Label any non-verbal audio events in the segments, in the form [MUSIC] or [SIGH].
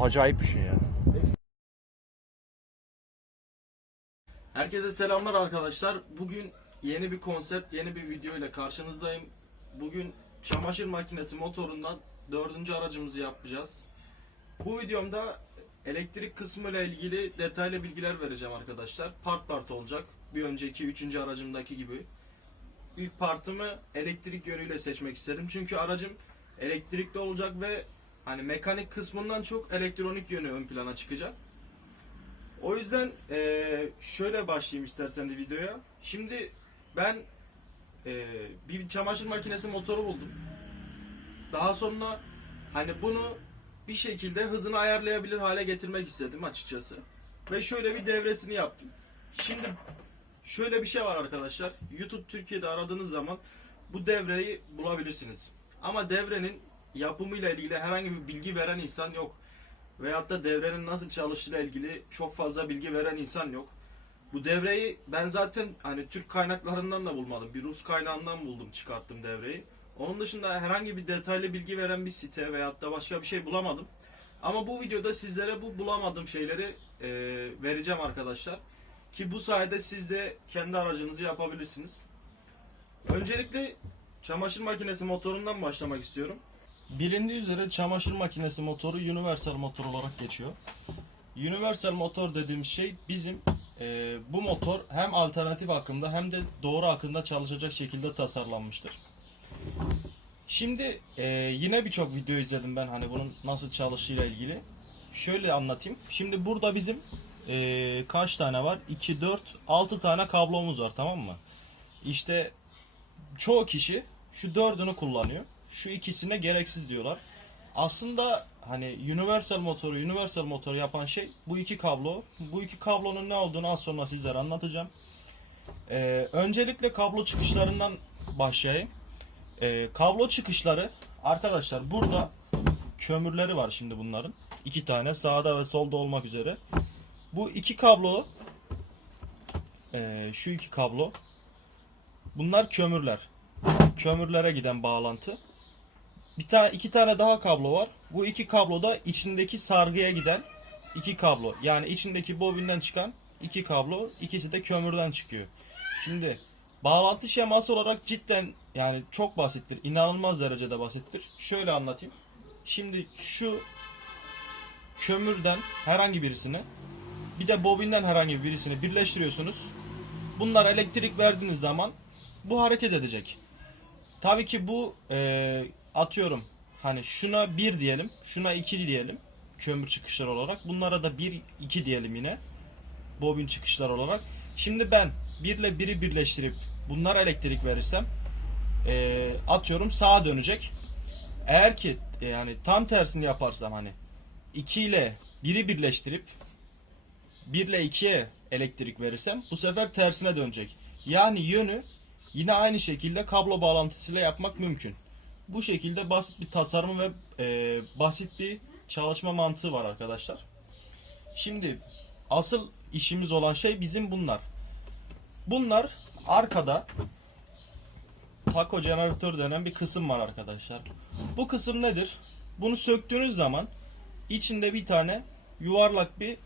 Acayip bir şey ya. Herkese selamlar arkadaşlar. Bugün yeni bir konsept, yeni bir video ile karşınızdayım. Bugün çamaşır makinesi motorundan dördüncü aracımızı yapacağız. Bu videomda elektrik kısmı ile ilgili detaylı bilgiler vereceğim arkadaşlar. Part part olacak. Bir önceki üçüncü aracımdaki gibi. İlk partımı elektrik yönüyle seçmek istedim. Çünkü aracım elektrikli olacak ve hani mekanik kısmından çok elektronik yönü ön plana çıkacak. O yüzden eee, şöyle başlayayım istersen de videoya. Şimdi ben eee, bir çamaşır makinesi motoru buldum. Daha sonra hani bunu bir şekilde hızını ayarlayabilir hale getirmek istedim açıkçası. Ve şöyle bir devresini yaptım. Şimdi şöyle bir şey var arkadaşlar. YouTube Türkiye'de aradığınız zaman bu devreyi bulabilirsiniz. Ama devrenin yapımıyla ilgili herhangi bir bilgi veren insan yok veyahut da devrenin nasıl çalıştığıyla ilgili çok fazla bilgi veren insan yok. Bu devreyi ben zaten hani Türk kaynaklarından da bulmadım. Bir Rus kaynağından buldum çıkarttım devreyi. Onun dışında herhangi bir detaylı bilgi veren bir site veyahut da başka bir şey bulamadım. Ama bu videoda sizlere bu bulamadığım şeyleri e, vereceğim arkadaşlar. Ki bu sayede siz de kendi aracınızı yapabilirsiniz. Öncelikle çamaşır makinesi motorundan başlamak istiyorum. Bilindiği üzere çamaşır makinesi motoru universal motor olarak geçiyor. Universal motor dediğimiz şey bizim e, bu motor hem alternatif akımda hem de doğru akımda çalışacak şekilde tasarlanmıştır. Şimdi e, yine birçok video izledim ben hani bunun nasıl çalıştığıyla ilgili. Şöyle anlatayım. Şimdi burada bizim e, kaç tane var? 2, 4, 6 tane kablomuz var tamam mı? İşte çoğu kişi şu dördünü kullanıyor. Şu ikisine gereksiz diyorlar. Aslında hani universal motoru, universal motoru yapan şey bu iki kablo. Bu iki kablonun ne olduğunu az sonra sizlere anlatacağım. Ee, öncelikle kablo çıkışlarından başlayayım. Ee, kablo çıkışları arkadaşlar burada kömürleri var şimdi bunların. iki tane sağda ve solda olmak üzere. Bu iki kablo ee, şu iki kablo bunlar kömürler kömürlere giden bağlantı. Bir tane iki tane daha kablo var. Bu iki kablo da içindeki sargıya giden iki kablo. Yani içindeki bobinden çıkan iki kablo, ikisi de kömürden çıkıyor. Şimdi bağlantı şeması olarak cidden yani çok basittir. İnanılmaz derecede basittir. Şöyle anlatayım. Şimdi şu kömürden herhangi birisini bir de bobinden herhangi birisini birleştiriyorsunuz. Bunlar elektrik verdiğiniz zaman bu hareket edecek. Tabii ki bu e, atıyorum hani şuna 1 diyelim, şuna 2 diyelim kömür çıkışlar olarak. Bunlara da 1 2 diyelim yine bobin çıkışlar olarak. Şimdi ben 1 ile 1'i birleştirip bunlar elektrik verirsem e, atıyorum sağa dönecek. Eğer ki e, yani tam tersini yaparsam hani 2 ile 1'i birleştirip 1 ile 2'ye elektrik verirsem bu sefer tersine dönecek. Yani yönü yine aynı şekilde kablo bağlantısıyla yapmak mümkün. Bu şekilde basit bir tasarım ve e, basit bir çalışma mantığı var arkadaşlar. Şimdi asıl işimiz olan şey bizim bunlar. Bunlar arkada taco jeneratör denen bir kısım var arkadaşlar. Bu kısım nedir? Bunu söktüğünüz zaman içinde bir tane yuvarlak bir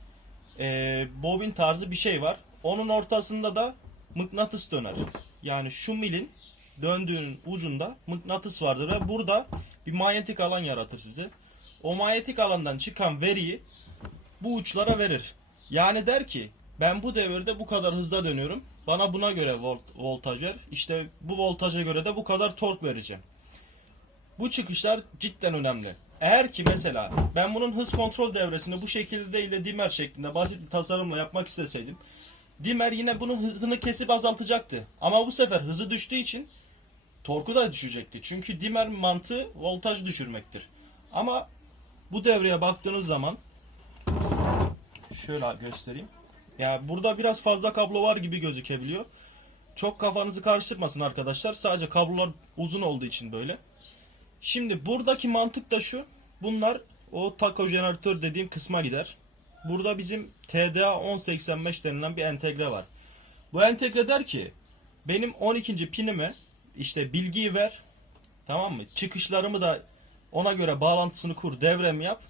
e, bobin tarzı bir şey var. Onun ortasında da mıknatıs döner. Yani şu milin döndüğünün ucunda mıknatıs vardır ve burada bir manyetik alan yaratır size. O manyetik alandan çıkan veriyi bu uçlara verir. Yani der ki ben bu devirde bu kadar hızda dönüyorum. Bana buna göre volt, voltaj ver. İşte bu voltaja göre de bu kadar tork vereceğim. Bu çıkışlar cidden önemli. Eğer ki mesela ben bunun hız kontrol devresini bu şekilde değil de dimmer şeklinde basit bir tasarımla yapmak isteseydim Dimmer yine bunun hızını kesip azaltacaktı. Ama bu sefer hızı düştüğü için torku da düşecekti. Çünkü dimmer mantığı voltaj düşürmektir. Ama bu devreye baktığınız zaman şöyle göstereyim. Ya burada biraz fazla kablo var gibi gözükebiliyor. Çok kafanızı karıştırmasın arkadaşlar. Sadece kablolar uzun olduğu için böyle. Şimdi buradaki mantık da şu. Bunlar o taco jeneratör dediğim kısma gider. Burada bizim TDA 1085 denilen bir entegre var. Bu entegre der ki benim 12. pinime işte bilgiyi ver. Tamam mı? Çıkışlarımı da ona göre bağlantısını kur, devremi yap.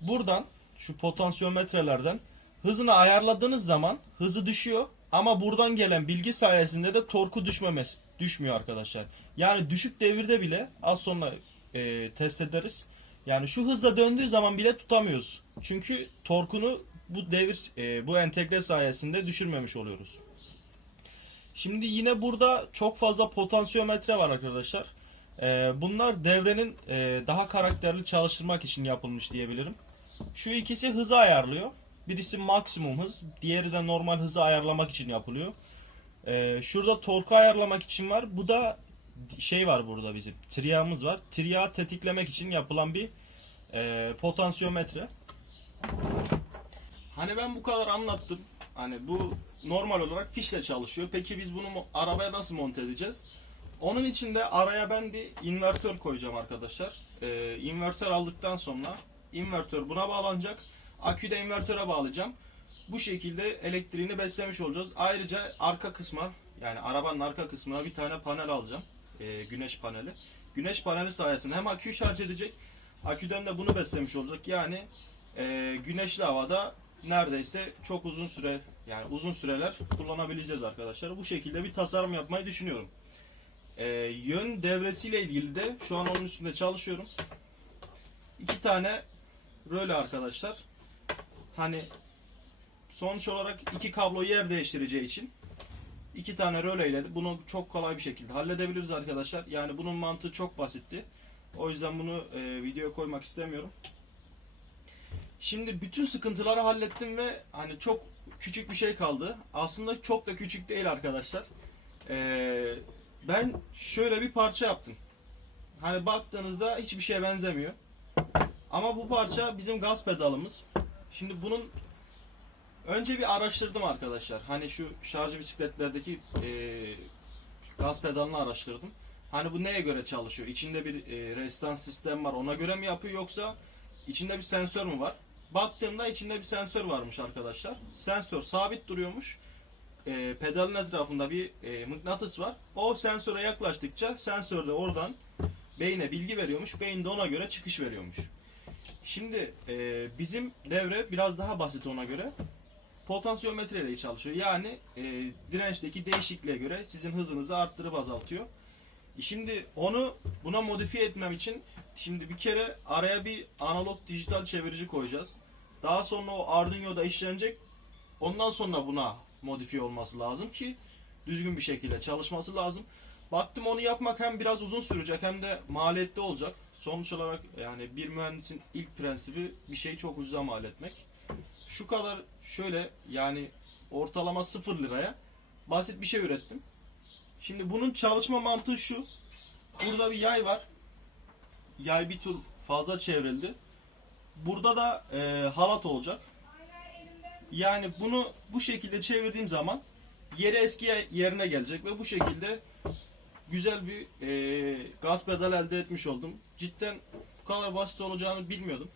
buradan şu potansiyometrelerden hızını ayarladığınız zaman hızı düşüyor ama buradan gelen bilgi sayesinde de torku düşmemesi düşmüyor arkadaşlar. Yani düşük devirde bile az sonra e, test ederiz. Yani şu hızla döndüğü zaman bile tutamıyoruz. Çünkü torkunu bu devir e, bu entegre sayesinde düşürmemiş oluyoruz. Şimdi yine burada çok fazla potansiyometre var arkadaşlar. Ee, bunlar devrenin e, daha karakterli çalıştırmak için yapılmış diyebilirim. Şu ikisi hızı ayarlıyor. Birisi maksimum hız, diğeri de normal hızı ayarlamak için yapılıyor. Ee, şurada torku ayarlamak için var. Bu da şey var burada bizim. Triyağımız var. Triyağı tetiklemek için yapılan bir e, potansiyometre. Hani ben bu kadar anlattım. Hani bu normal olarak fişle çalışıyor. Peki biz bunu arabaya nasıl monte edeceğiz? Onun için de araya ben bir invertör koyacağım arkadaşlar. Ee, invertör aldıktan sonra invertör buna bağlanacak. Akü de invertöre bağlayacağım. Bu şekilde elektriğini beslemiş olacağız. Ayrıca arka kısma yani arabanın arka kısmına bir tane panel alacağım. Ee, güneş paneli. Güneş paneli sayesinde hem aküyü şarj edecek. Aküden de bunu beslemiş olacak. Yani e, güneşli havada neredeyse çok uzun süre yani uzun süreler kullanabileceğiz arkadaşlar. Bu şekilde bir tasarım yapmayı düşünüyorum. Ee, yön devresiyle ilgili de şu an onun üstünde çalışıyorum. İki tane röle arkadaşlar. Hani sonuç olarak iki kablo yer değiştireceği için iki tane röleyle de bunu çok kolay bir şekilde halledebiliriz arkadaşlar. Yani bunun mantığı çok basitti. O yüzden bunu e, videoya koymak istemiyorum. Şimdi bütün sıkıntıları hallettim ve hani çok küçük bir şey kaldı. Aslında çok da küçük değil arkadaşlar. Ee, ben şöyle bir parça yaptım. Hani baktığınızda hiçbir şeye benzemiyor. Ama bu parça bizim gaz pedalımız. Şimdi bunun önce bir araştırdım arkadaşlar. Hani şu şarj bisikletlerdeki e, gaz pedalını araştırdım. Hani bu neye göre çalışıyor? İçinde bir e, restans sistem var. Ona göre mi yapıyor yoksa içinde bir sensör mü var? Baktığımda içinde bir sensör varmış arkadaşlar. Sensör sabit duruyormuş. E, pedalın etrafında bir e, mıknatıs var. O sensöre yaklaştıkça sensör de oradan beyne bilgi veriyormuş. Beyin de ona göre çıkış veriyormuş. Şimdi e, bizim devre biraz daha basit ona göre. Potansiyometre ile çalışıyor. Yani e, dirençteki değişikliğe göre sizin hızınızı arttırıp azaltıyor. Şimdi onu buna modifiye etmem için şimdi bir kere araya bir analog dijital çevirici koyacağız. Daha sonra o Arduino'da işlenecek. Ondan sonra buna modifiye olması lazım ki düzgün bir şekilde çalışması lazım. Baktım onu yapmak hem biraz uzun sürecek hem de maliyetli olacak. Sonuç olarak yani bir mühendisin ilk prensibi bir şeyi çok ucuza mal etmek. Şu kadar şöyle yani ortalama 0 liraya basit bir şey ürettim. Şimdi bunun çalışma mantığı şu. Burada bir yay var. Yay bir tur fazla çevrildi. Burada da e, halat olacak. Yani bunu bu şekilde çevirdiğim zaman yeri eski yerine gelecek ve bu şekilde güzel bir e, gaz pedal elde etmiş oldum. Cidden bu kadar basit olacağını bilmiyordum.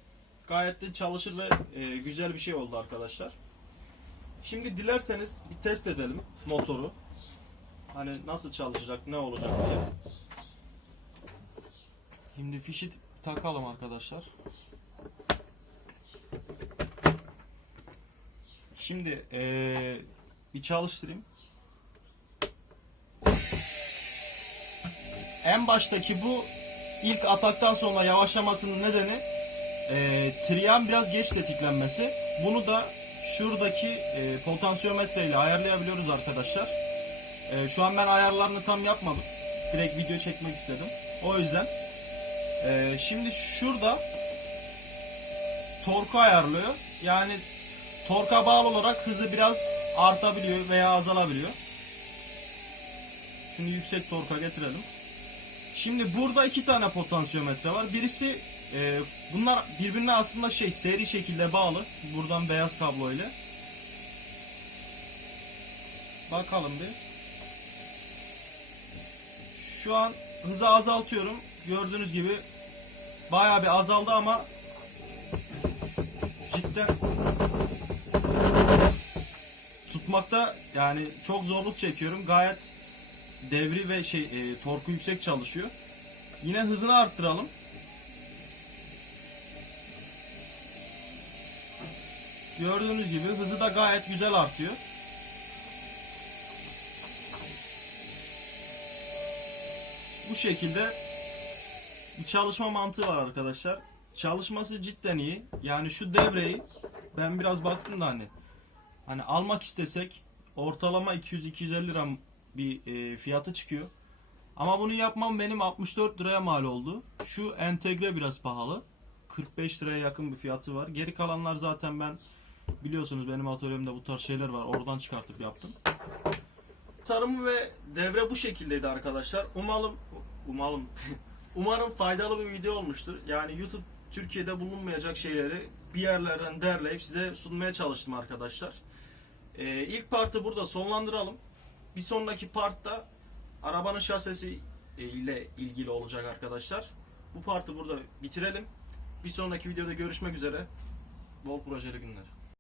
Gayet de çalışır ve e, güzel bir şey oldu arkadaşlar. Şimdi dilerseniz bir test edelim motoru. Hani nasıl çalışacak, ne olacak diye. Şimdi fişi takalım arkadaşlar. Şimdi eee, bir çalıştırayım. En baştaki bu ilk ataktan sonra yavaşlamasının nedeni eee triyağın biraz geç tetiklenmesi. Bunu da şuradaki eee potansiyometre ile ayarlayabiliyoruz arkadaşlar. Eee, şu an ben ayarlarını tam yapmadım. Direkt video çekmek istedim. O yüzden eee, şimdi şurada torku ayarlıyor. Yani torka bağlı olarak hızı biraz artabiliyor veya azalabiliyor. Şimdi yüksek torka getirelim. Şimdi burada iki tane potansiyometre var. Birisi e, bunlar birbirine aslında şey seri şekilde bağlı. Buradan beyaz kablo ile. Bakalım bir. Şu an hızı azaltıyorum. Gördüğünüz gibi bayağı bir azaldı ama cidden tutmakta yani çok zorluk çekiyorum. Gayet devri ve şey e, torku yüksek çalışıyor. Yine hızını arttıralım. Gördüğünüz gibi hızı da gayet güzel artıyor. Şekilde bir çalışma mantığı var arkadaşlar. Çalışması cidden iyi. Yani şu devreyi ben biraz baktım da hani hani almak istesek ortalama 200-250 lira bir e, fiyatı çıkıyor. Ama bunu yapmam benim 64 liraya mal oldu. Şu entegre biraz pahalı. 45 liraya yakın bir fiyatı var. Geri kalanlar zaten ben biliyorsunuz benim atölyemde bu tarz şeyler var. Oradan çıkartıp yaptım. Tasarımı ve devre bu şekildeydi arkadaşlar. Umalım umalım [LAUGHS] umarım faydalı bir video olmuştur. Yani YouTube Türkiye'de bulunmayacak şeyleri bir yerlerden derleyip size sunmaya çalıştım arkadaşlar. Ee, ilk partı burada sonlandıralım. Bir sonraki partta arabanın şasisi e, ile ilgili olacak arkadaşlar. Bu partı burada bitirelim. Bir sonraki videoda görüşmek üzere. Bol projeli günler.